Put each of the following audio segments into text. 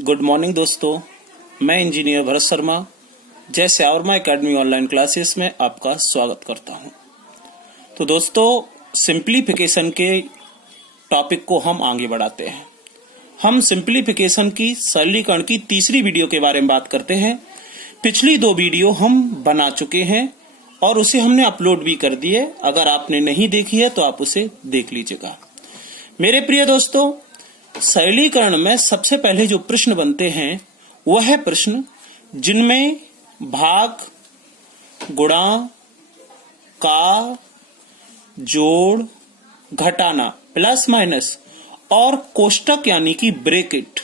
Good morning दोस्तों, मैं engineer Bharat Sharma जय श्यावर्मा एकेडमी ऑनलाइन क्लासेस में आपका स्वागत करता हूं। तो दोस्तों, सिंप्लीफिकेशन के टॉपिक को हम आगे बढ़ाते हैं। हम सिंप्लीफिकेशन की सरलीकरण की तीसरी वीडियो के बारे में बात करते हैं। पिछली दो वीडियो हम बना चुके हैं और उसे हमने अपलोड भी कर दी है। अगर आपने नहीं देखी है तो आप उसे देख लीजिएगा। मेरे प्रिय दोस्तों, सरलीकरण में सबसे पहले जो प्रश्न बनते हैं वह है प्रश्न जिनमें भाग, गुणा, का, जोड़, घटाना, प्लस माइनस और कोष्टक यानी कि ब्रैकेट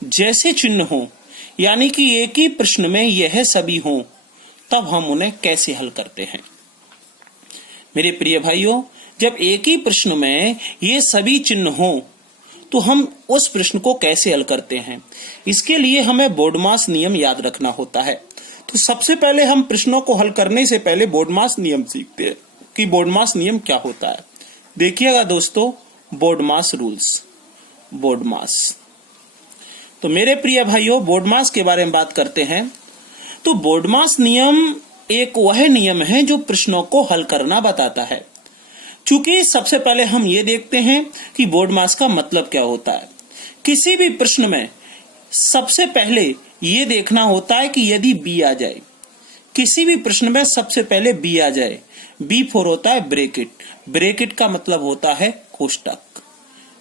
जैसे चिन्ह हो, यानी कि एक ही प्रश्न में यह सभी हो, तब हम उन्हें कैसे हल करते हैं। मेरे प्रिय भाइयों, जब एक ही प्रश्न में ये सभी चिन्ह हो तो हम उस प्रश्न को कैसे हल करते हैं, इसके लिए हमें बोर्डमास नियम याद रखना होता है। तो सबसे पहले हम प्रश्नों को हल करने से पहले बोर्डमास नियम सीखते हैं कि बोर्डमास नियम क्या होता है। देखिएगा दोस्तों, बोर्डमास रूल्स, बोर्डमास। तो मेरे प्रिय भाइयों, बोर्डमास के बारे में बात करते हैं। तो बोर्डमास नियम एक वह नियम है जो प्रश्नों को हल करना बताता है। चूंकि सबसे पहले हम ये देखते हैं कि बोर्डमास का मतलब क्या होता है। किसी भी प्रश्न में सबसे पहले ये देखना होता है कि यदि बी आ जाए, किसी भी प्रश्न में सबसे पहले बी आ जाए, बी फोर होता है ब्रैकेट। ब्रैकेट का मतलब होता है कोष्टक।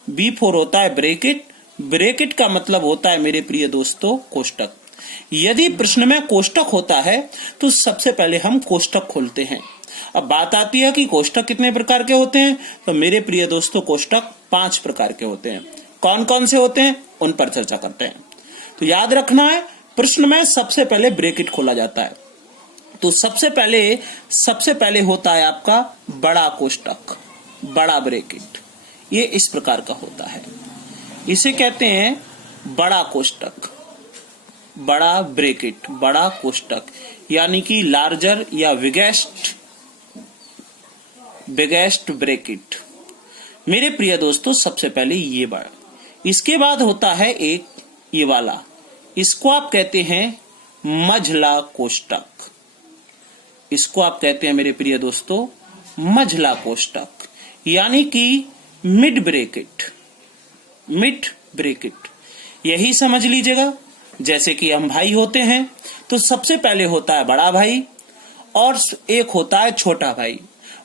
बी फोर होता है ब्रैकेट, ब्रैकेट का मतलब होता है मेरे प्रिय दोस्तों कोष्टक। यदि प्रश्न में कोष्टक होता है तो सबसे पहले हम कोष्टक खोलते हैं। अब बात आती है कि कोष्टक कितने प्रकार के होते हैं। तो मेरे प्रिय दोस्तों, कोष्टक 5 प्रकार के होते हैं। कौन कौन से होते हैं उन पर चर्चा करते हैं। तो याद रखना है, प्रश्न में सबसे पहले ब्रैकेट खोला जाता है। तो सबसे पहले होता है आपका बड़ा कोष्टक, बड़ा ब्रैकेट। ये इस प्रकार का होता है, इसे कहते हैं बड़ा कोष्टक, बड़ा ब्रैकेट, बड़ा कोष्टक, यानी कि लार्जर या बिगेस्ट ब्रैकेट। मेरे प्रिय दोस्तों, सबसे पहले ये बड़ा, इसके बाद होता है एक ये वाला, इसको आप कहते हैं मझला कोष्टक। इसको आप कहते हैं मेरे प्रिय दोस्तों मझला कोष्टक, यानी कि मिड ब्रैकेट, मिड ब्रैकेट। यही समझ लीजिएगा। जैसे कि हम भाई होते हैं तो सबसे पहले होता है बड़ा भाई और एक होता है छोटा भाई।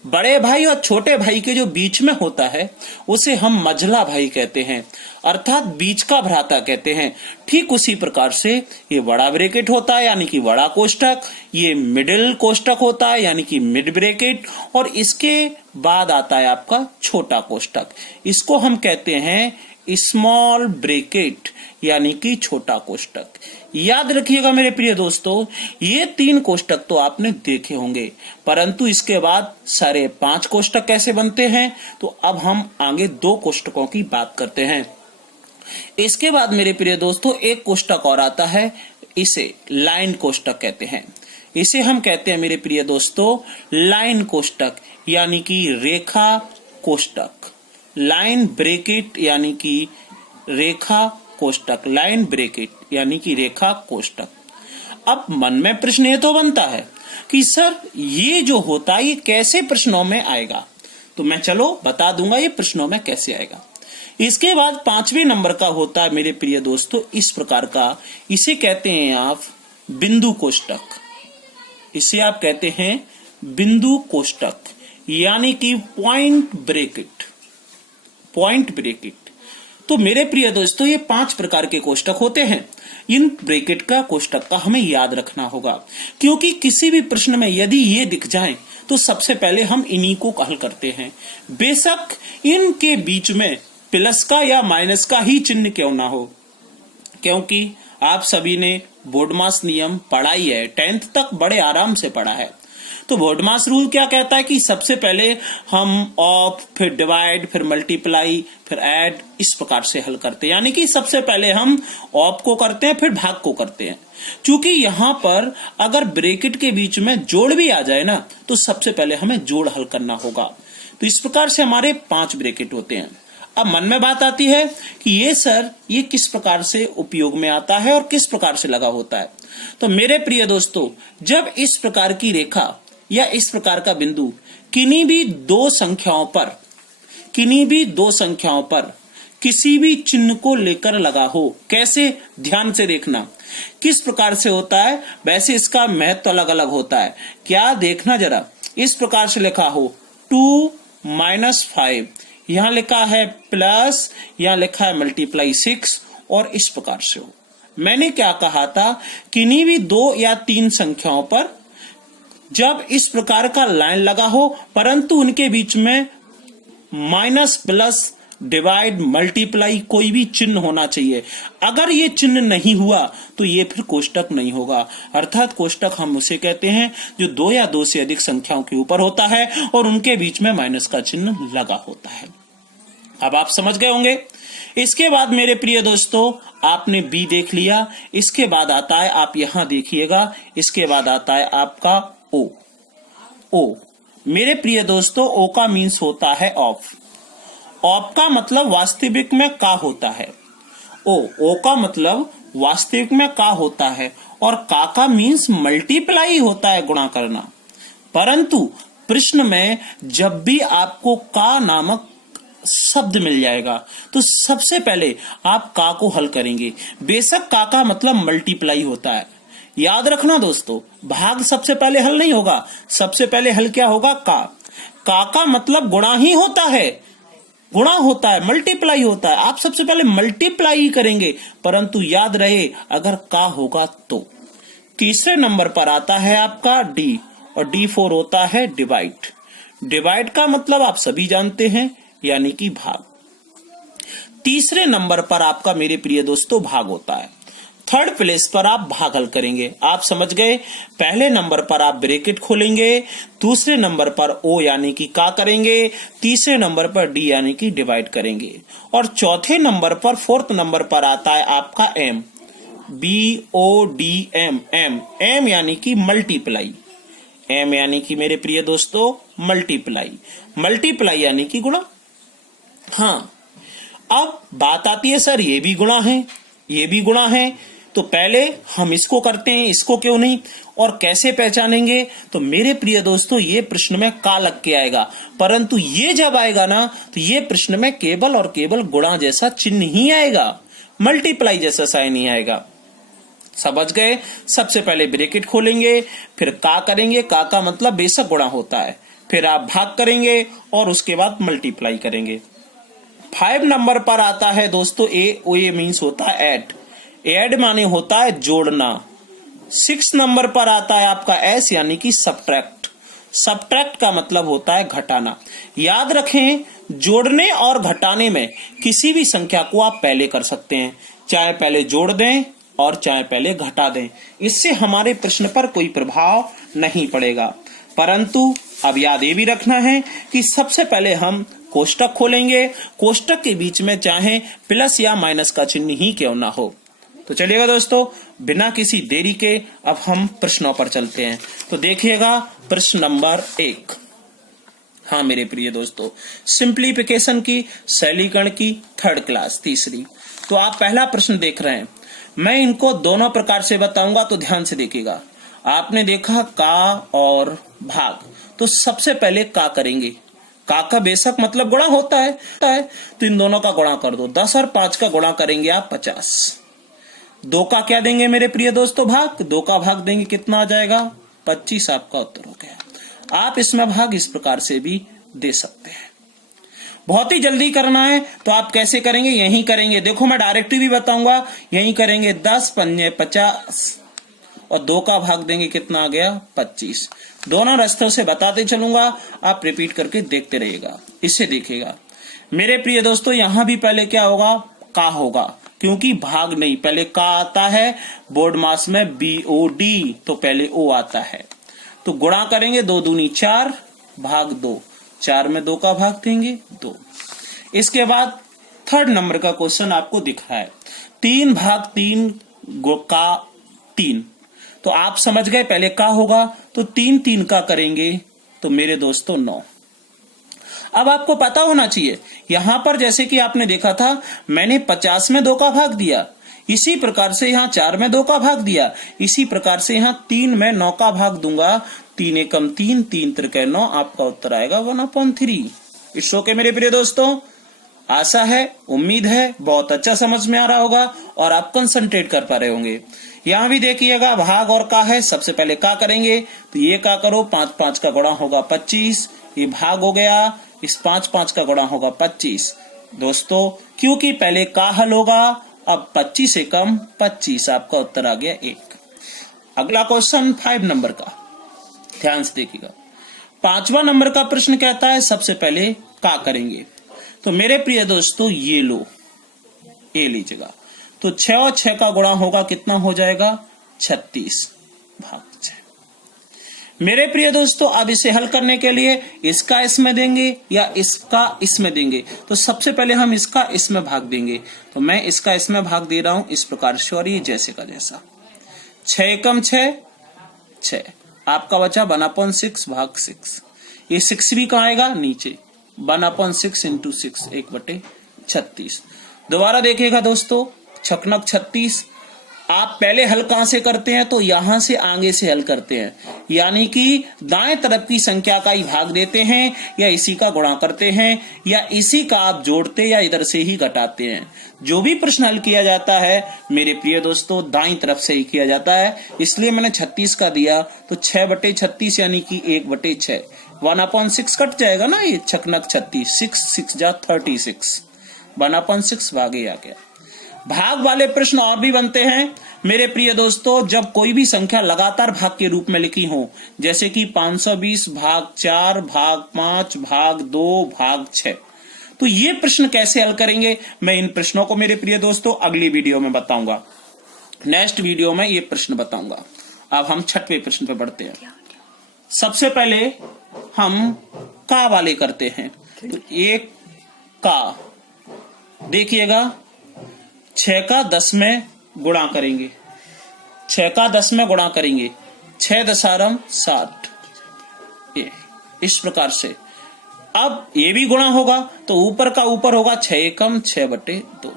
बड़े भाई और छोटे भाई के जो बीच में होता है उसे हम मझला भाई कहते हैं, अर्थात बीच का भ्राता कहते हैं। ठीक उसी प्रकार से ये बड़ा ब्रैकेट होता है यानी कि बड़ा कोष्टक, ये मिडिल कोष्टक होता है यानी कि मिड ब्रैकेट, और इसके बाद आता है आपका छोटा कोष्टक। इसको हम कहते हैं स्मॉल ब्रैकेट यानी कि छोटा कोष्टक। याद रखिएगा मेरे प्रिय दोस्तों, ये 3 कोष्टक तो आपने देखे होंगे, परंतु इसके बाद सारे 5 कोष्टक कैसे बनते हैं। तो अब हम आगे 2 कोष्टकों की बात करते हैं। इसके बाद मेरे प्रिय दोस्तों एक कोष्टक और आता है, इसे लाइन कोष्टक कहते हैं। इसे हम कहते हैं मेरे प्रिय दोस्तों लाइन कोष्टक यानी कि रेखा कोष्टक। लाइन ब्रैकेट यानी कि रेखा कोष्टक, लाइन ब्रैकेट यानी कि रेखा कोष्टक। अब मन में प्रश्न ये तो बनता है कि सर ये जो होता है ये कैसे प्रश्नों में आएगा। तो मैं चलो बता दूंगा ये प्रश्नों में कैसे आएगा। इसके बाद 5वें नंबर का होता है मेरे प्रिय दोस्तों इस प्रकार का, इसे कहते हैं आप बिंदु कोष्टक। इसे आप कहते हैं बिंदु कोष्टक यानी कि पॉइंट ब्रैकेट, पॉइंट ब्रैकेट। तो मेरे प्रिय दोस्तों ये 5 प्रकार के कोष्टक होते हैं। इन ब्रैकेट का कोष्टक का हमें याद रखना होगा, क्योंकि किसी भी प्रश्न में यदि ये दिख जाए तो सबसे पहले हम इन्हीं को हल करते हैं। बेशक इनके बीच में प्लस का या माइनस का ही चिन्ह क्यों ना हो, क्योंकि आप सभी ने बोर्डमास नियम पढ़ा ही है, 10th तक बड़े आराम से पढ़ा है। तो बोर्डमास रूल क्या कहता है कि सबसे पहले हम ऑफ, फिर डिवाइड, फिर मल्टीप्लाई, फिर ऐड, इस प्रकार से हल करते हैं। यानी कि सबसे पहले हम ऑफ को करते हैं, फिर भाग को करते हैं। चूंकि यहां पर अगर ब्रैकेट के बीच में जोड़ भी आ जाए ना, तो सबसे पहले हमें जोड़ हल करना होगा। तो इस प्रकार से हमारे 5 ब्रैकेट होते हैं। अब मन में बात आती है कि ये सर ये किस प्रकार से उपयोग में आता है और किस प्रकार से लगा होता है। तो मेरे प्रिय दोस्तों, जब इस प्रकार की रेखा या इस प्रकार का बिंदु किन्हीं भी दो संख्याओं पर किसी भी चिन्ह को लेकर लगा हो, कैसे, ध्यान से देखना किस प्रकार से होता है। वैसे इसका महत्व अलग अलग होता है। क्या, देखना जरा, इस प्रकार से लिखा हो 2 - 5, यहां लिखा है प्लस, यहां लिखा है मल्टीप्लाई 6 और इस प्रकार से हो। मैंने क्या कहा था, किन्हीं भी 2 या 3 संख्याओं पर जब इस प्रकार का लाइन लगा हो परंतु उनके बीच में माइनस, प्लस, डिवाइड, मल्टीप्लाई कोई भी चिन्ह होना चाहिए। अगर ये चिन्ह नहीं हुआ तो ये फिर कोष्टक नहीं होगा। अर्थात कोष्टक हम उसे कहते हैं जो 2 या 2 से अधिक संख्याओं के ऊपर होता है और उनके बीच में माइनस का चिन्ह लगा होता है। अब आप समझ गए होंगे। इसके बाद मेरे प्रिय दोस्तों, आपने बी देख लिया, इसके बाद आता है, आप यहां देखिएगा, इसके बाद आता है आपका ओ। मेरे प्रिय दोस्तों, ओ का मीन्स होता है ऑफ। ऑफ का मतलब वास्तविक में का होता है। ओ का मतलब वास्तविक में का होता है और का मीन्स मल्टीप्लाई होता है, गुणा करना। परंतु प्रश्न में जब भी आपको का नामक शब्द मिल जाएगा तो सबसे पहले आप का को हल करेंगे। बेशक का मतलब मल्टीप्लाई होता है। याद रखना दोस्तों, भाग सबसे पहले हल नहीं होगा, सबसे पहले हल क्या होगा, का मतलब गुणा ही होता है, गुणा होता है, मल्टीप्लाई होता है। आप सबसे पहले मल्टीप्लाई ही करेंगे, परंतु याद रहे अगर का होगा तो। तीसरे नंबर पर आता है आपका डी और D4 होता है डिवाइड। डिवाइड का मतलब आप सभी जानते हैं, यानी कि भाग। तीसरे नंबर पर आपका मेरे प्रिय दोस्तों भाग होता है। थर्ड प्लेस पर आप भाग हल करेंगे। आप समझ गए। पहले नंबर पर आप ब्रैकेट खोलेंगे, दूसरे नंबर पर ओ यानी कि का करेंगे, तीसरे नंबर पर डी यानी कि डिवाइड करेंगे और चौथे नंबर पर, फोर्थ नंबर पर आता है आपका एम, BODM, एम यानी कि मल्टीप्लाई। एम यानी कि मेरे प्रिय दोस्तों मल्टीप्लाई यानी कि गुणा। हाँ, अब बात आती है सर ये भी गुणा है, ये भी गुणा है, तो पहले हम इसको करते हैं, इसको क्यों नहीं, और कैसे पहचानेंगे। तो मेरे प्रिय दोस्तों, ये प्रश्न में का लग के आएगा, परंतु ये जब आएगा ना तो ये प्रश्न में केवल और केवल गुणा जैसा चिन्ह ही आएगा, मल्टीप्लाई जैसा साइन नहीं आएगा। समझ गए। सबसे पहले ब्रैकेट खोलेंगे, फिर का करेंगे, का मतलब बेशक गुणा होता है, फिर आप भाग करेंगे और उसके बाद मल्टीप्लाई करेंगे। 5 नंबर पर आता है दोस्तों ए मीन्स होता है ऐड माने होता है जोड़ना। 6 नंबर पर आता है आपका एस यानी कि सब्ट्रैक्ट का मतलब होता है घटाना। याद रखें, जोड़ने और घटाने में किसी भी संख्या को आप पहले कर सकते हैं, चाहे पहले जोड़ दें और चाहे पहले घटा दें, इससे हमारे प्रश्न पर कोई प्रभाव नहीं पड़ेगा। परंतु अब याद ये भी रखना है कि सबसे पहले हम कोष्टक खोलेंगे, कोष्टक के बीच में चाहे प्लस या माइनस का चिन्ह ही क्यों ना हो। तो चलिएगा दोस्तों, बिना किसी देरी के अब हम प्रश्नों पर चलते हैं। तो देखिएगा प्रश्न नंबर 1। हाँ मेरे प्रिय दोस्तों, सिंप्लीफिकेशन की शैलीकरण की 3rd क्लास तीसरी। तो आप पहला प्रश्न देख रहे हैं, मैं इनको दोनों प्रकार से बताऊंगा, तो ध्यान से देखिएगा। आपने देखा का और भाग, तो सबसे पहले का करेंगे। का बेशक मतलब गुणा होता है, तो इन दोनों का गुणा कर दो। 10 और 5 का गुणा करेंगे आप 50। 2 का क्या देंगे मेरे प्रिय दोस्तों, भाग। 2 का भाग देंगे, कितना आ जाएगा, 25। आपका उत्तर हो गया। आप इसमें भाग इस प्रकार से भी दे सकते हैं। बहुत ही जल्दी करना है तो आप कैसे करेंगे, यही करेंगे। देखो मैं डायरेक्टली भी बताऊंगा, यही करेंगे। 10 पंजे 50 और 2 का भाग देंगे, कितना आ गया, 25। दोनों रास्तों से बताते चलूंगा, आप रिपीट करके देखते रहिएगा। इससे देखिएगा मेरे प्रिय दोस्तों, यहां भी पहले क्या होगा, का होगा, क्योंकि भाग नहीं, पहले का आता है। बोर्ड मास में BOD, तो पहले O आता है। तो गुणा करेंगे, 2 दूनी 4 भाग 2, 4 में 2 का भाग देंगे 2। इसके बाद 3rd नंबर का क्वेश्चन आपको दिख रहा है, 3 भाग 3 का 3। तो आप समझ गए, पहले का होगा तो 3 का करेंगे, तो मेरे दोस्तों 9। अब आपको पता होना चाहिए, यहां पर जैसे कि आपने देखा था मैंने 50 में 2 का भाग दिया, इसी प्रकार से यहाँ 4 में 2 का भाग दिया, इसी प्रकार से यहाँ 3 में 9 का भाग दूंगा। 3 एकम 3, 3 त्रिके 9, आपका उत्तर आएगा 1/3। इट्स ओके मेरे प्रिय दोस्तों, आशा है, उम्मीद है बहुत अच्छा समझ में आ रहा होगा और आप कंसंट्रेट कर पा रहे होंगे। यहाँ भी देखिएगा भाग और का है, सबसे पहले का करेंगे तो ये का करो, 5 5 का गुणा होगा 25, ये भाग हो गया, इस 5 5 का गुणा होगा 25। दोस्तों क्योंकि पहले का हल होगा, अब 25 एकम 25, आपका उत्तर आ गया 1। अगला क्वेश्चन 5 नंबर का, ध्यान से देखिएगा। 5वां नंबर का प्रश्न कहता है सबसे पहले का करेंगे, तो मेरे प्रिय दोस्तों ये लो, ये लीजिएगा, तो 6 और 6 का गुणा होगा, कितना हो जाएगा 36 भाग 6। मेरे प्रिय दोस्तों अब इसे हल करने के लिए इसका इसमें देंगे या इसका इसमें देंगे, तो सबसे पहले हम इसका इसमें भाग देंगे, तो मैं इसका इसमें भाग दे रहा हूं इस प्रकार से, और ये जैसे का जैसा 6 एकम 6, 6 आपका बचा 1/6 भाग 6, ये 6 भी कहाँ आएगा नीचे, 1/6 इंटू 6, 1/36। दोबारा देखिएगा दोस्तों, छकनक 36। आप पहले हल कहां से करते हैं, तो यहां से आगे से हल करते हैं, यानी कि दाएं तरफ की संख्या का ही भाग देते हैं या इसी का गुणा करते हैं या इसी का आप जोड़ते या इधर से ही घटाते हैं। जो भी प्रश्न हल किया जाता है मेरे प्रिय दोस्तों दाईं तरफ से ही किया जाता है, इसलिए मैंने 36 का दिया, तो 6/36 यानी कि 1/6, 1/6 कट जाएगा ना, ये छकनक 36, 6 6 जा 36, 1/6 भागे आ गया। भाग वाले प्रश्न और भी बनते हैं मेरे प्रिय दोस्तों, जब कोई भी संख्या लगातार भाग के रूप में लिखी हो, जैसे कि 520 भाग 4 भाग 5 भाग 2 भाग 6, तो ये प्रश्न कैसे हल करेंगे, मैं इन प्रश्नों को मेरे प्रिय दोस्तों अगली वीडियो में बताऊंगा, नेक्स्ट वीडियो में ये प्रश्न बताऊंगा। अब हम 6वें प्रश्न पे बढ़ते हैं। सबसे पहले हम का वाले करते हैं, तो एक का देखिएगा, 6 का 10 में गुणा करेंगे, 6 का 10 में गुणा करेंगे, 6 दशारम 60, ये इस प्रकार से। अब ये भी गुणा होगा तो ऊपर का ऊपर होगा 6 एकम 6/2।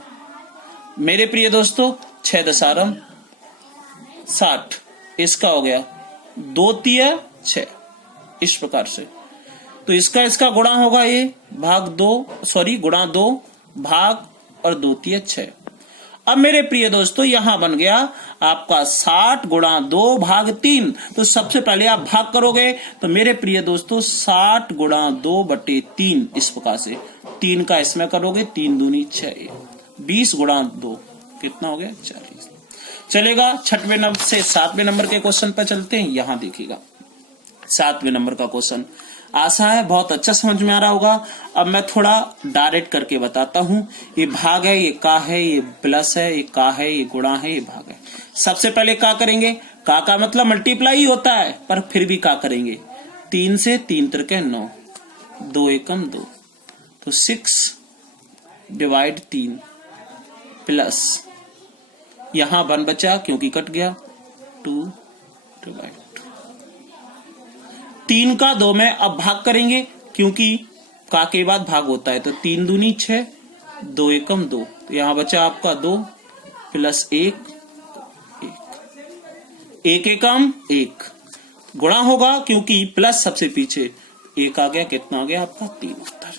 मेरे प्रिय दोस्तों 6 दशारम 60, इसका हो गया 2 तिया 6, इस प्रकार से। तो इसका गुणा होगा, ये भाग 2 सॉरी गुणा 2 भाग और 2 तिया 6। अब मेरे प्रिय दोस्तों यहां बन गया आपका 60 गुणा 2 भाग 3, तो सबसे पहले आप भाग करोगे तो मेरे प्रिय दोस्तों 60 गुणा 2/3, इस प्रकार से 3 का इसमें करोगे, 3 दूनी 6, 20 गुणा 2 कितना हो गया 40। चलेगा 6वें नंबर से 7वें नंबर के क्वेश्चन पर चलते हैं। यहां देखिएगा 7वें नंबर का क्वेश्चन, आशा है बहुत अच्छा समझ में आ रहा होगा। अब मैं थोड़ा डायरेक्ट करके बताता हूं, ये भाग है, ये का है, ये प्लस है, ये का है, ये गुणा है, ये भाग है। सबसे पहले का करेंगे, का मतलब मल्टीप्लाई ही होता है, पर फिर भी का करेंगे, 3 से 3 त्रिके 9, 2 एकम 2, तो 6/3 प्लस यहां 1 बचा क्योंकि कट गया, 2/2। 3 का 2 में अब भाग करेंगे क्योंकि का के बाद भाग होता है, तो 3 दूनी 6, 2 एकम 2, तो यहां बचा आपका 2 प्लस 1 एकम 1, गुणा होगा क्योंकि प्लस सबसे पीछे 1 आ गया, कितना आ गया आपका 3 उत्तर।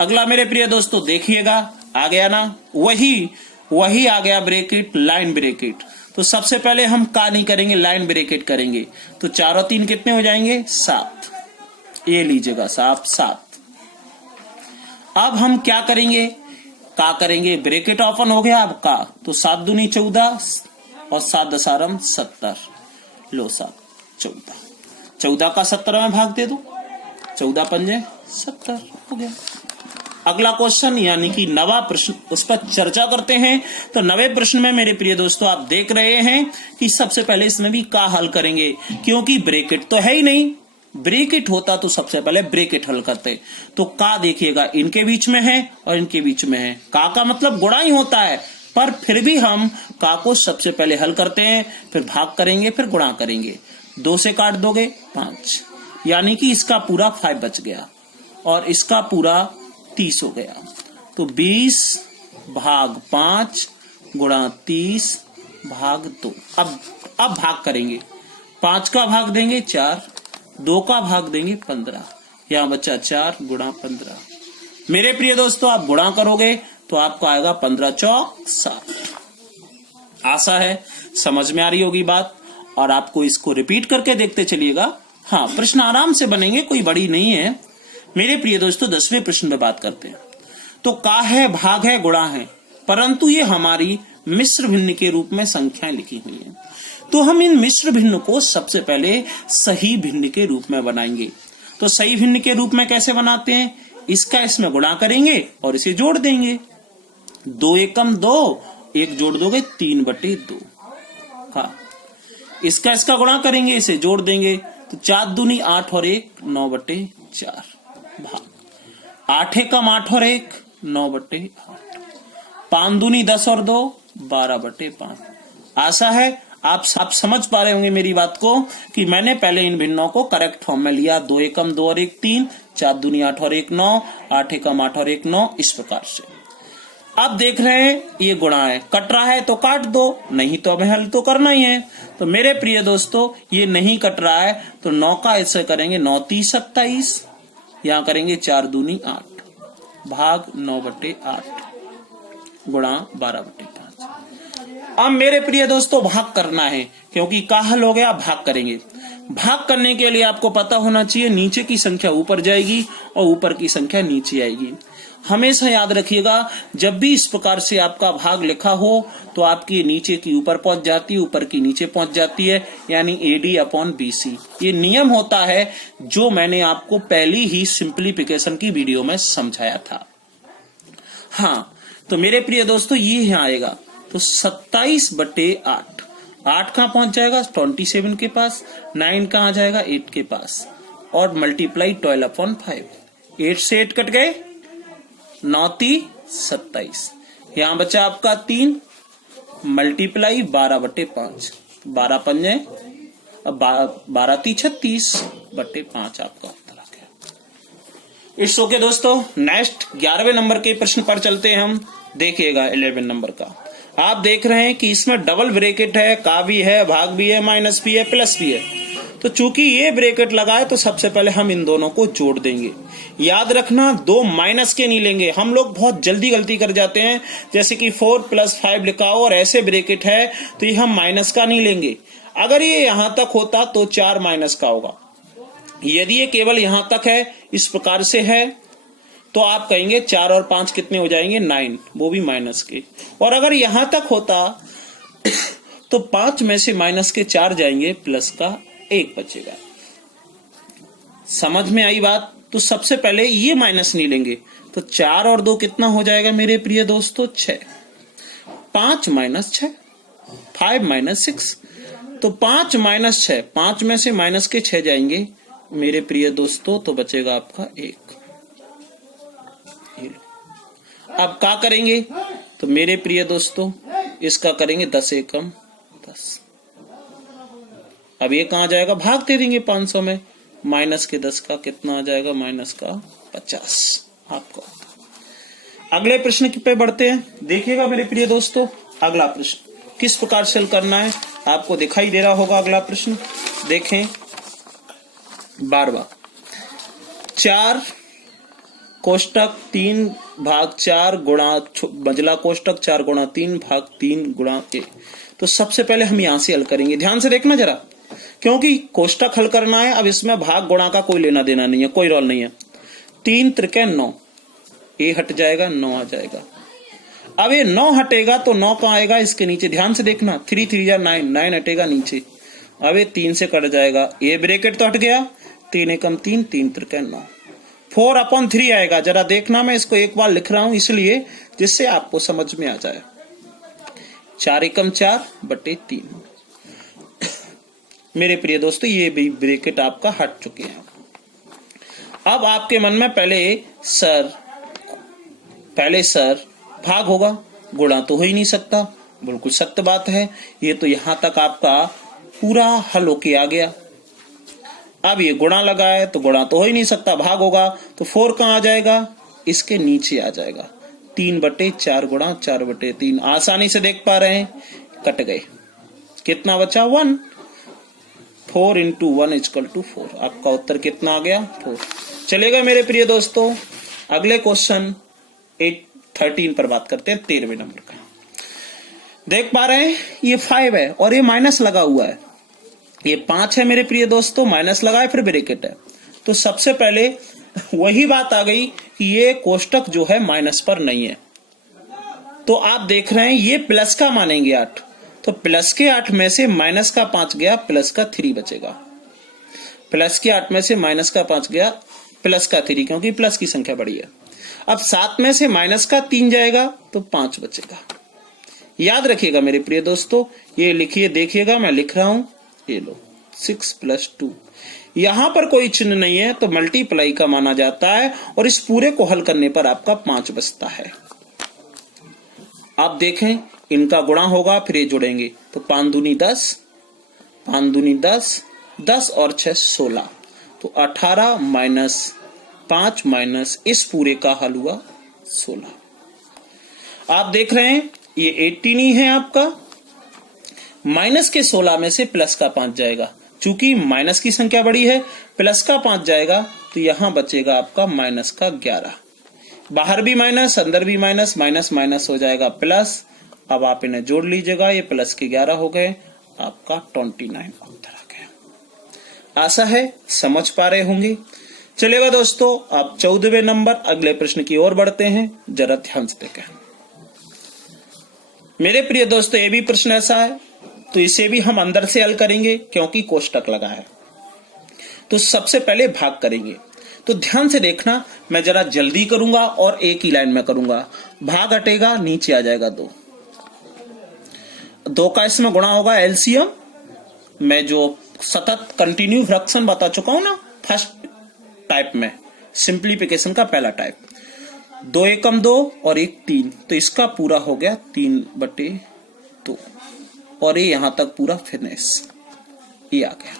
अगला मेरे प्रिय दोस्तों देखिएगा, आ गया ना, वही आ गया ब्रैकेट, लाइन ब्रैकेट। तो सबसे पहले हम का नहीं करेंगे, लाइन ब्रैकेट करेंगे, तो 4 और 3 कितने हो जाएंगे 7, ये लीजिएगा 7। अब हम क्या करेंगे, का करेंगे, ब्रैकेट ओपन हो गया अब का, तो 7 दूनी 14 और 7 दशारम 70, लो 7 14, 14 का 70 में भाग दे दो, 14 पंजे 70 हो गया। अगला क्वेश्चन यानी कि 9वां प्रश्न, उस पर चर्चा करते हैं। तो 9वें प्रश्न में मेरे प्रिय दोस्तों आप देख रहे हैं कि सबसे पहले इसमें भी का हल करेंगे, क्योंकि ब्रैकेट तो है ही नहीं, ब्रैकेट होता तो सबसे पहले ब्रैकेट हल करते। तो का देखिएगा इनके बीच में है और इनके बीच में है, का मतलब गुणा ही होता है, पर फिर भी हम का को सबसे पहले हल करते हैं, फिर भाग करेंगे, फिर गुणा करेंगे। 2 से काट दोगे 5, यानी कि इसका पूरा 5 बच गया। और इसका पूरा 30 हो गया। तो 20 भाग 5 गुणा 30 भाग 2। अब भाग करेंगे। 5 का भाग देंगे 4, 2 का भाग देंगे 15, यहाँ बच्चा 4 गुणा 15। मेरे प्रिय दोस्तों, आप गुणा करोगे तो आपको आएगा 15 चौक 60। आशा है समझ में आ रही होगी बात, और आपको इसको रिपीट करके देखते चलिएगा। हाँ, प्रश्न आराम से बनेंगे, कोई बड़ी नहीं है। मेरे प्रिय दोस्तों, 10वें प्रश्न पे बात करते हैं। तो का है, भाग है, गुणा है, परंतु ये हमारी मिश्र भिन्न के रूप में संख्याएं लिखी हुई हैं। तो हम इन मिश्र भिन्न को सबसे पहले सही भिन्न के रूप में बनाएंगे। तो सही भिन्न के रूप में कैसे बनाते हैं? इसका इसमें गुणा करेंगे और इसे जोड़ देंगे। 2 एकम 2, 1 जोड़ दोगे 3/2। हाँ, इसका इसका गुणा करेंगे, इसे जोड़ देंगे। तो 4 दूनी 8 और 1 9/4 भाग 8 एकम 8 और 1 9/8। 5 दूनी 10 और 2 12/5। आशा है आप समझ पा रहे होंगे मेरी बात को कि मैंने पहले इन भिन्नों को करेक्ट फॉर्म में लिया। 2 एकम 2 और 1 3, 4 दूनी 8 और 1 9, 8 एकम 8 और 1 9, इस प्रकार से। अब देख रहे हैं ये गुणा है, कट रहा है तो काट दो, नहीं तो हमें हल तो करना ही है। तो मेरे प्रिय दोस्तों, ये नहीं कट रहा है तो 9 का ऐसे करेंगे 9 30 27, यहाँ करेंगे 4 दूनी 8 भाग 9/8 गुणा 12/5। अब मेरे प्रिय दोस्तों, भाग करना है, क्योंकि का हल हो गया, भाग करेंगे। भाग करने के लिए आपको पता होना चाहिए नीचे की संख्या ऊपर जाएगी और ऊपर की संख्या नीचे आएगी। हमेशा याद रखिएगा, जब भी इस प्रकार से आपका भाग लिखा हो तो आपकी नीचे की ऊपर पहुंच जाती है, ऊपर की नीचे पहुंच जाती है, यानी AD/BC। ये नियम होता है जो मैंने आपको पहली ही सिंप्लीफिकेशन की वीडियो में समझाया था। हाँ, तो मेरे प्रिय दोस्तों, ये यहाँ आएगा तो 27/8। 8 कहाँ पहुंच जाएगा? 27 के पास। 9 कहाँ जाएगा? 8 के पास। और मल्टीप्लाई 12/5। 8 से 8 कट गए, 9 3 27। यहाँ बचा आपका 3 मल्टीप्लाई 12/5। 12 पंजे, अब 12 3 36/5 आपका उत्तर आ गया। इट्स ओके दोस्तों, नेक्स्ट 11वें नंबर के प्रश्न पर चलते हैं हम। देखिएगा 11 नंबर का। आप देख रहे हैं कि इसमें डबल ब्रैकेट है, का भी है, भाग भी है, माइनस भी है, प्लस भी है। तो चूंकि ये ब्रैकेट लगा है तो सबसे पहले हम इन दोनों को जोड़ देंगे। याद रखना, 2 माइनस के नहीं लेंगे। हम लोग बहुत जल्दी गलती कर जाते हैं, जैसे कि 4 + 5 लिखा हो और ऐसे ब्रैकेट है तो ये हम माइनस का नहीं लेंगे। अगर ये यहां तक होता तो 4 माइनस का होगा। यदि ये केवल यहां तक है, इस प्रकार से है, तो आप कहेंगे 4 और 5 कितने हो जाएंगे? 9, वो भी माइनस के। और अगर यहां तक होता तो 5 में से माइनस के 4 जाएंगे, प्लस का 1 बचेगा। समझ में आई बात? तो सबसे पहले ये माइनस नहीं लेंगे, तो 4 और 2 कितना हो जाएगा मेरे प्रिय दोस्तों? 6। 5 - 6, 5 - 6, तो 5 - 6, 5 में से माइनस के 6 जाएंगे मेरे प्रिय दोस्तों, तो बचेगा आपका 1। अब क्या करेंगे? तो मेरे प्रिय दोस्तों, इसका करेंगे 10 एकम 10। अब ये कहां जाएगा? भाग दे देंगे 500 में। माइनस के 10 का कितना आ जाएगा? माइनस का 50 आपको। अगले प्रश्न पे बढ़ते हैं। देखिएगा मेरे प्रिय दोस्तों, अगला प्रश्न किस प्रकार से हल करना है आपको दिखाई दे रहा होगा। अगला प्रश्न देखें, 12वां। 4 कोष्टक 3 भाग 4 गुणा बजला कोष्टक 4 गुणा 3 भाग 3 गुणा 1। तो सबसे पहले हम यहां से हल करेंगे। ध्यान से देखना जरा, क्योंकि कोष्टक हल करना है। अब इसमें भाग गुणा का कोई लेना देना नहीं है, कोई रोल नहीं है। 3 त्रिके 9, ए हट जाएगा, 9 आ जाएगा। अब ये 9 हटेगा तो 9 कहां आएगा? इसके नीचे। ध्यान से देखना, 3 3 जा 9, 9 हटेगा नीचे। अब ये 3 से कट जाएगा, ये ब्रैकेट तो हट गया। 3 एकम 3, 3 त्रिके 9। 4/3 आएगा। जरा देखना, मैं इसको एक बार लिख रहा हूं इसलिए जिससे आपको समझ में आ जाए। 4 एकम 4/3। मेरे प्रिय दोस्तों, ये भी ब्रैकेट आपका हट चुके हैं। अब आपके मन में पहले सर भाग होगा, गुणा तो हो ही नहीं सकता। बिल्कुल सत्य बात है। ये तो यहां तक आपका पूरा हल होके आ गया। अब ये गुणा लगा है तो गुणा तो हो ही नहीं सकता, भाग होगा, तो 4 कहाँ आ जाएगा, इसके नीचे आ जाएगा। 3/4 गुणा 4/3, आसानी से देख पा रहे हैं, कट गए, कितना बचा 1। 4 × 1 = 4। आपका उत्तर कितना आ गया 4। चलेगा मेरे प्रिय दोस्तों, अगले क्वेश्चन 13 पर बात करते हैं, 13वें नंबर का। देख पा रहे हैं ये 5 है और ये माइनस लगा हुआ है, ये 5 है मेरे प्रिय दोस्तों, माइनस लगा है फिर ब्रैकेट है, तो सबसे पहले वही बात आ गई कि ये कोष्टक जो है माइनस पर नहीं है। तो आप देख रहे हैं ये प्लस का मानेंगे 8, तो प्लस के 8 में से माइनस का 5 गया, प्लस का 3 बचेगा। प्लस के 8 में से माइनस का 5 गया, प्लस का 3, क्योंकि प्लस की संख्या बड़ी है। अब 7 में से माइनस का 3 जाएगा तो 5 बचेगा। याद रखिएगा मेरे प्रिय दोस्तों, ये लिखिए, देखिएगा मैं लिख रहा हूं, ये लो 6 + 2, यहां पर कोई चिन्ह नहीं है तो मल्टीप्लाई का माना जाता है और इस पूरे को हल करने पर आपका 5 बचता है। आप देखें इनका गुणा होगा फिर ये जुड़ेंगे, तो 5 दूनी 10, 5 दूनी 10, 10 और 6 16, तो 18 - 5 माइनस इस पूरे का हल हुआ 16। आप देख रहे हैं ये 18 ही है आपका, माइनस के 16 में से प्लस का 5 जाएगा, चूंकि माइनस की संख्या बड़ी है, प्लस का 5 जाएगा तो यहां बचेगा आपका माइनस का 11। बाहर भी माइनस, अंदर भी माइनस, माइनस माइनस हो जाएगा प्लस। अब आप इन्हें जोड़ लीजिएगा, ये प्लस के 11 हो गए, आपका 29 उत्तर आ गया। आशा है समझ पा रहे होंगे। चलेगा दोस्तों, आप 14वें नंबर अगले प्रश्न की ओर बढ़ते हैं, जरा ध्यान से देखें। मेरे प्रिय दोस्तों, ये भी प्रश्न ऐसा है तो इसे भी हम अंदर से हल करेंगे क्योंकि कोष्टक लगा है। तो सबसे पहले भाग करेंगे, तो ध्यान से देखना, मैं जरा जल्दी करूंगा और एक ही लाइन में करूंगा। भाग हटेगा, नीचे आ जाएगा 2, 2 का इसमें गुणा होगा एलसीएम, मैं जो सतत कंटिन्यू फ्रैक्शन बता चुका हूं ना फर्स्ट टाइप में, सिंप्लीफिकेशन का पहला टाइप, 2 एकम 2 और 1 3, तो इसका पूरा हो गया 3/2 और ये यहां तक पूरा फिनिश, ये आ गया।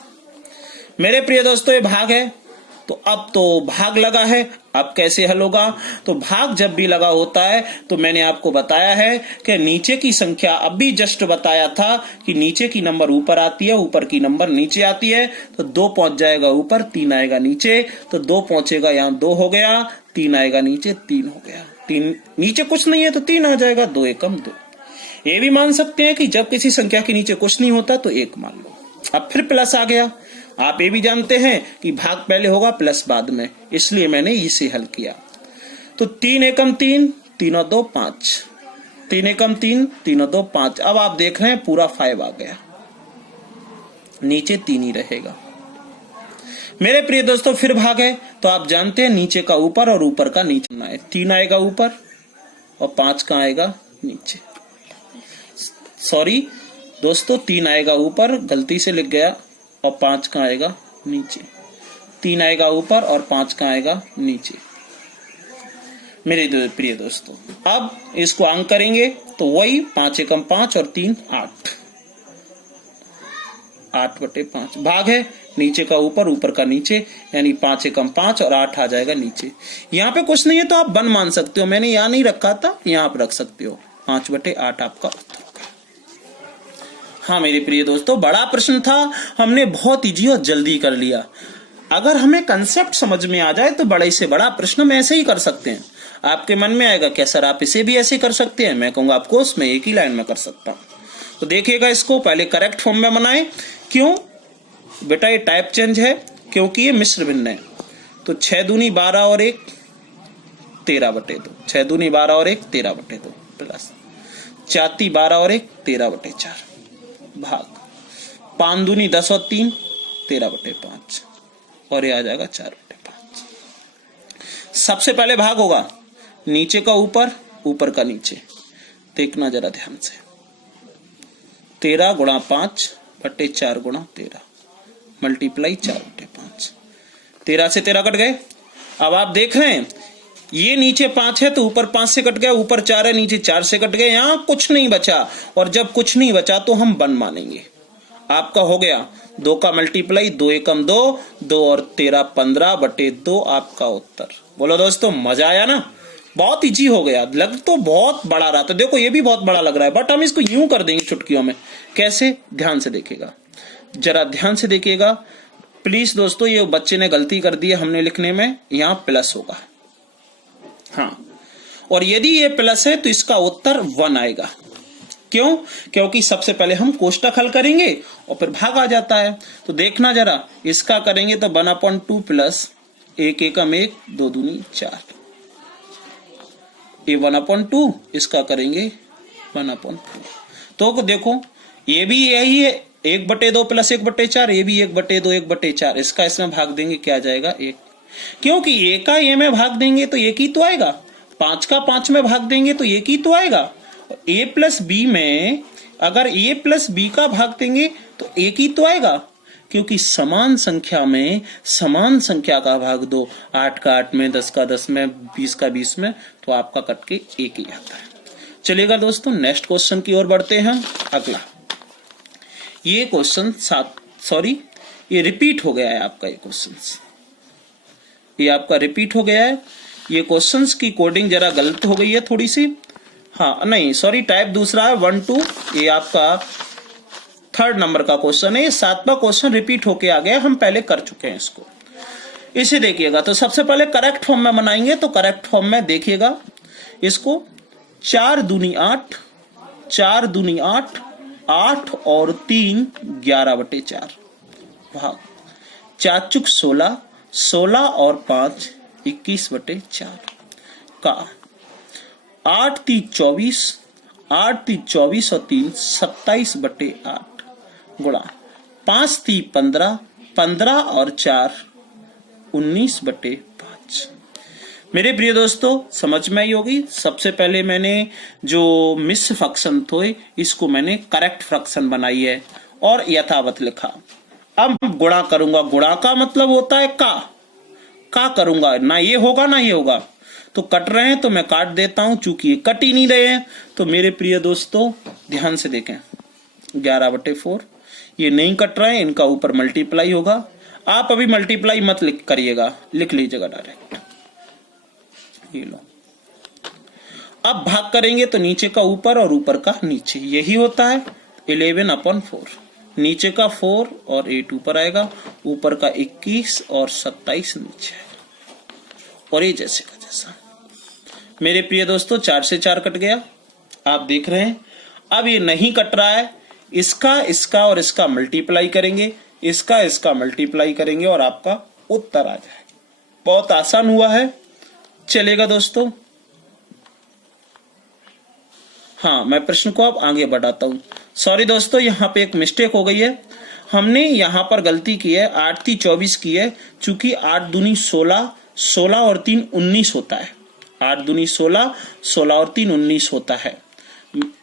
मेरे प्रिय दोस्तों, ये भाग है, तो अब तो भाग लगा है, अब कैसे हल होगा। तो भाग जब भी लगा होता है तो मैंने आपको बताया है कि नीचे की संख्या, अब भी जस्ट बताया था कि नीचे की नंबर ऊपर आती है, ऊपर की नंबर नीचे आती है, तो 2 पहुंच जाएगा ऊपर, 3 आएगा नीचे, तो 2 पहुंचेगा यहाँ 2 हो गया, 3 आएगा नीचे, 3 हो गया, 3 नीचे कुछ नहीं है तो 3 आ जाएगा, 2 एकम 2। ये भी मान सकते हैं कि जब किसी संख्या के नीचे कुछ नहीं होता तो 1 मान लो। अब फिर प्लस आ गया, आप ये भी जानते हैं कि भाग पहले होगा प्लस बाद में, इसलिए मैंने इसे हल किया। तो 3 एकम 3, 3 और 2 5, 3 एकम 3, 3 और 2 5। अब आप देख रहे हैं पूरा 5 आ गया, नीचे 3 ही रहेगा। मेरे प्रिय दोस्तों, फिर भाग है तो आप जानते हैं नीचे का ऊपर और ऊपर का नीचे, 3 आएगा ऊपर और 5 का आएगा नीचे। सॉरी दोस्तों, 3 आएगा ऊपर, गलती से लिख गया, और 5 का आएगा नीचे। 3 आएगा ऊपर और 5 का आएगा नीचे। मेरे प्रिय दोस्तों, अब इसको अंक करेंगे तो वही 5 एकम 5 और 3 8, 8/5 भाग है, नीचे का ऊपर, ऊपर का नीचे, यानी 5 एकम 5 और 8 आ जाएगा नीचे। यहाँ पे कुछ नहीं है तो आप 1 मान सकते हो, मैंने यहाँ नहीं रखा था, यहाँ आप रख सकते हो, 5/8 आपका उत्तर। हाँ मेरे प्रिय दोस्तों, बड़ा प्रश्न था, हमने बहुत इजी और जल्दी कर लिया। अगर हमें कंसेप्ट समझ में आ जाए तो बड़े से बड़ा प्रश्न हम ऐसे ही कर सकते हैं। आपके मन में आएगा क्या सर आप इसे भी ऐसे कर सकते हैं, मैं कहूंगा आपको उसमें एक ही लाइन में कर सकता हूं। तो देखिएगा, इसको पहले करेक्ट फॉर्म में बनाएं। क्यों बेटा, ये टाइप चेंज है क्योंकि ये मिश्र भिन्न है। तो 6 दूनी 12 और 1 13/2, 6 दूनी 12 और 1 13/2 प्लस 4 × 12 और 1 13/4 भाग 5 दूनी 10 और 3 13/5 और ये आ जाएगा 4/5। सबसे पहले भाग होगा नीचे का ऊपर, ऊपर का नीचे। देखना जरा ध्यान से, 13 × 5 / 4 × 13 मल्टीप्लाई 4/5, 13 से 13 कट गए। अब आप देख रहे हैं ये नीचे 5 है तो ऊपर 5 से कट गया, ऊपर 4 है नीचे 4 से कट गए, यहां कुछ नहीं बचा, और जब कुछ नहीं बचा तो हम 1 मानेंगे। आपका हो गया 2 का मल्टीप्लाई, 2 एकम 2, 2 और 13 15/2 आपका उत्तर। बोलो दोस्तों, मजा आया ना? बहुत इजी हो गया। लग तो बहुत बड़ा रहा था, देखो ये भी बहुत बड़ा लग रहा है, बट हम इसको यूं कर देंगे चुटकियों में। कैसे? ध्यान से देखिएगा, जरा ध्यान से देखिएगा प्लीज दोस्तों। ये बच्चे ने गलती कर दी है हमने लिखने में, यहां प्लस होगा। हाँ, और यदि ये प्लस है तो इसका उत्तर 1 आएगा। क्यों? क्योंकि सबसे पहले हम कोष्टक हल करेंगे और फिर भाग आ जाता है। तो देखना जरा, इसका करेंगे तो 1/2 प्लस 1 एकम 1, 2 दूनी 4, ये 1/2, इसका करेंगे 1/2। तो देखो ये भी यही है, 1/2 प्लस 1/4, ये भी 1/2 1/4, इसका इसमें भाग देंगे, क्या जाएगा 1। क्योंकि ए का ए में भाग देंगे तो एक ही तो आएगा, 5 का 5 में भाग देंगे तो एक ही तो आएगा। ए प्लस बी में अगर ए प्लस बी का भाग देंगे तो एक ही तो आएगा, क्योंकि समान संख्या में समान संख्या का भाग दो, 8 का 8 में, 10 का 10 में, 20 का 20 में, तो आपका कट के एक ही आता है। चलिएगा दोस्तों, नेक्स्ट क्वेश्चन की ओर बढ़ते हैं। अगला ये क्वेश्चन ये रिपीट हो गया है आपका, ये क्वेश्चन ये आपका रिपीट हो गया है। ये क्वेश्चंस की कोडिंग जरा गलत हो गई है थोड़ी सी, हाँ नहीं सॉरी, टाइप दूसरा है 1 2, ये आपका 3rd नंबर का क्वेश्चन है। ये 7वां क्वेश्चन रिपीट होके आ गया, हम पहले कर चुके हैं इसको। इसे देखिएगा, तो सबसे पहले करेक्ट फॉर्म में बनाएंगे। तो करेक्ट फॉर्म में देखिएगा इसको, 4 दूनी 8, 4 दूनी 8, 8 और 3 11/4 भाग 4 चुक 16, 16 और 5 21/4 का 8 3 24, 8 3 24 और 3 27/8 गुणा 5 3 15, 15 और 4 19/5। मेरे प्रिय दोस्तों, समझ में आई होगी। सबसे पहले मैंने जो मिस फ्रैक्शन थे इसको मैंने करेक्ट फ्रैक्शन बनाई है और यथावत लिखा। अब गुणा करूंगा, गुणा का मतलब होता है का करूंगा, ना ये होगा ना ये होगा। तो कट रहे हैं तो मैं काट देता हूं, चूंकि ये कट ही नहीं रहे हैं। तो मेरे प्रिय दोस्तों ध्यान से देखें, 11/4 ये नहीं कट रहे हैं, इनका ऊपर मल्टीप्लाई होगा। आप अभी मल्टीप्लाई मत करिएगा, लिख लीजिएगा डायरेक्ट, ये लो। अब भाग करेंगे तो नीचे का ऊपर और ऊपर का नीचे, यही होता है 11/4। नीचे का 4 और 8 ऊपर आएगा, ऊपर का 21 और 27 नीचे आएगा, और ये जैसे का जैसा। मेरे प्रिय दोस्तों 4 से 4 कट गया, आप देख रहे हैं। अब ये नहीं कट रहा है, इसका और इसका मल्टीप्लाई करेंगे, इसका मल्टीप्लाई करेंगे और आपका उत्तर आ जाएगा। बहुत आसान हुआ है, चलेगा दोस्तों। हाँ, मैं प्रश्न को अब आगे बढ़ाता हूं। सॉरी दोस्तों, यहाँ पे एक मिस्टेक हो गई है, हमने यहाँ पर गलती की है, 8 3 24 की है, चूंकि 8 दूनी 16, 16 और 3 19 होता है। 8 दूनी 16, 16 और 3 19 होता है,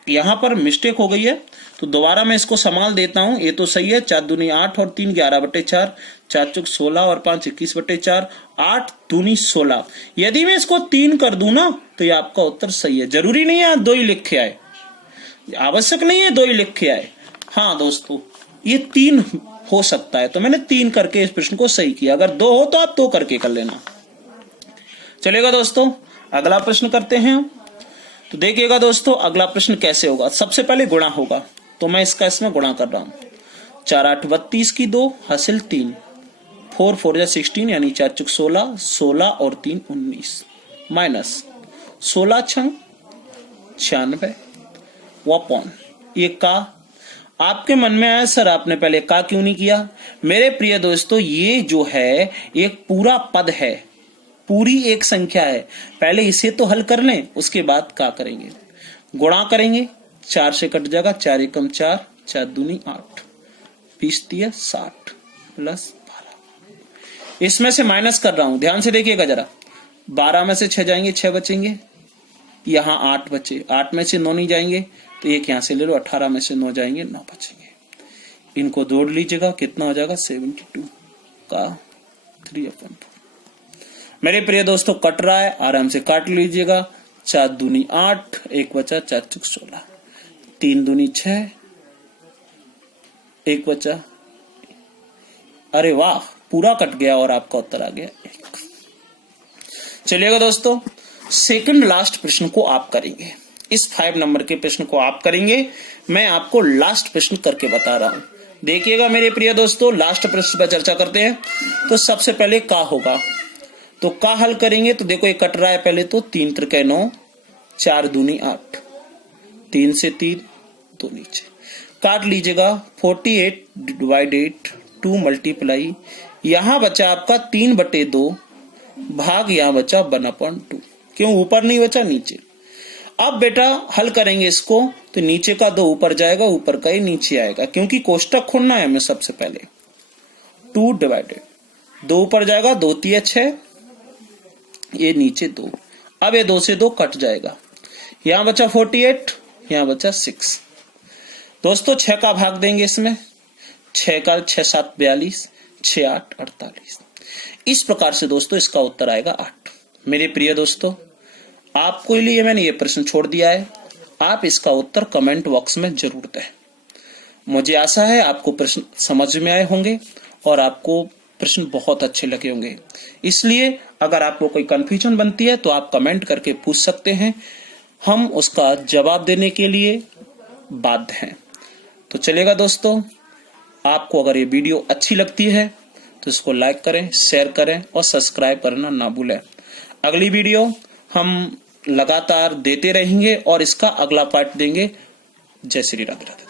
यहाँ पर मिस्टेक हो गई है। तो दोबारा मैं इसको संभाल देता हूं, ये तो सही है। 4 दूनी 8 और 3 11/4, 4 चुक 16 और 5 21/4, 8 दूनी 16। यदि मैं इसको 3 कर दूं ना तो ये आपका उत्तर सही है। जरूरी नहीं है 2 ही लिख के आए, आवश्यक नहीं है 2 ही लिख के आए। हाँ दोस्तों, ये 3 हो सकता है, तो मैंने 3 करके इस प्रश्न को सही किया। अगर 2 हो तो आप 2 करके कर लेना। चलेगा दोस्तों, अगला प्रश्न करते हैं। तो देखिएगा दोस्तों, अगला प्रश्न कैसे होगा। सबसे पहले गुणा होगा, तो मैं इसमें गुणा कर रहा हूं। 4 8 32 की 2 हासिल 3, 4 4 जा 16 यानी 4 चुक 16, 16 और 3 19, माइनस 16 छंग 96 वॉपॉन। ये का आपके मन में आया, सर आपने पहले का क्यों नहीं किया? मेरे प्रिय दोस्तों, ये जो है एक पूरा पद है, पूरी एक संख्या है, पहले इसे तो हल कर लें, उसके बाद का करेंगे। गुणा करेंगे, 4 से कट जाएगा, 4 एकम 4, 4 दूनी 8, 20 3 60 प्लस 12। इसमें से माइनस कर रहा हूं, ध्यान से देखिएगा जरा। 12 में से 6 जाएंगे, 6 बचेंगे, यहां 8 बचे, 8 में से 9 नहीं जाएंगे तो एक यहां से ले लो, 18 में से 9 जाएंगे, 9 बचेंगे। इनको जोड़ लीजिएगा, कितना हो जाएगा 72 का 3/4। मेरे प्रिय दोस्तों कट रहा है, आराम से काट लीजिएगा। 4 दूनी 8, 1 बचा, 4 चुक 16, 3 दूनी 6, एक बचा। अरे वाह, पूरा कट गया और आपका उत्तर आ गया 1। चलिएगा दोस्तों, सेकंड लास्ट प्रश्न को आप करेंगे। इस 5 नंबर के प्रश्न को आप करेंगे। मैं आपको लास्ट प्रश्न करके बता रहा हूं। देखिएगा मेरे प्रिय दोस्तों, लास्ट प्रश्न पर चर्चा करते हैं। तो सबसे पहले का होगा, तो का हल करेंगे। तो देखो ये कट रहा है पहले, तो 3 त्रिके 9, 4 दूनी 8, 3 से 3 2 नीचे काट लीजिएगा। 48 डिवाइडेड 2 मल्टीप्लाई, यहां बचा आपका 3/2 भाग, यहां बचा 1/2। क्यों ऊपर नहीं बचा, नीचे। अब बेटा हल करेंगे इसको, तो नीचे का 2 ऊपर जाएगा, ऊपर का ही नीचे आएगा, क्योंकि कोष्टक खोलना है हमें। सबसे पहले 2 डिवाइडेड 2 ऊपर जाएगा, 2 3 6, ये नीचे 2। अब ये 2 से 2 कट जाएगा, यहां बचा 48, यहां बचा 6। दोस्तों 6 का भाग देंगे इसमें, 6 का 6 7 42, 6 8 48। इस प्रकार से दोस्तों इसका उत्तर आएगा 8। मेरे प्रिय दोस्तों, आपको लिए मैंने ये प्रश्न छोड़ दिया है। आप इसका उत्तर कमेंट बॉक्स में जरूर दें। मुझे आशा है आपको प्रश्न समझ में आए होंगे और आपको प्रश्न बहुत अच्छे लगे होंगे। इसलिए अगर आपको कोई कंफ्यूजन बनती है तो आप कमेंट करके पूछ सकते हैं, हम उसका जवाब देने के लिए बाध्य हैं। तो चलेगा दोस्तों, आपको अगर ये वीडियो अच्छी लगती है तो इसको लाइक करें, शेयर करें और सब्सक्राइब करना ना भूलें। अगली वीडियो हम लगातार देते रहेंगे और इसका अगला पार्ट देंगे। जय श्री राधे।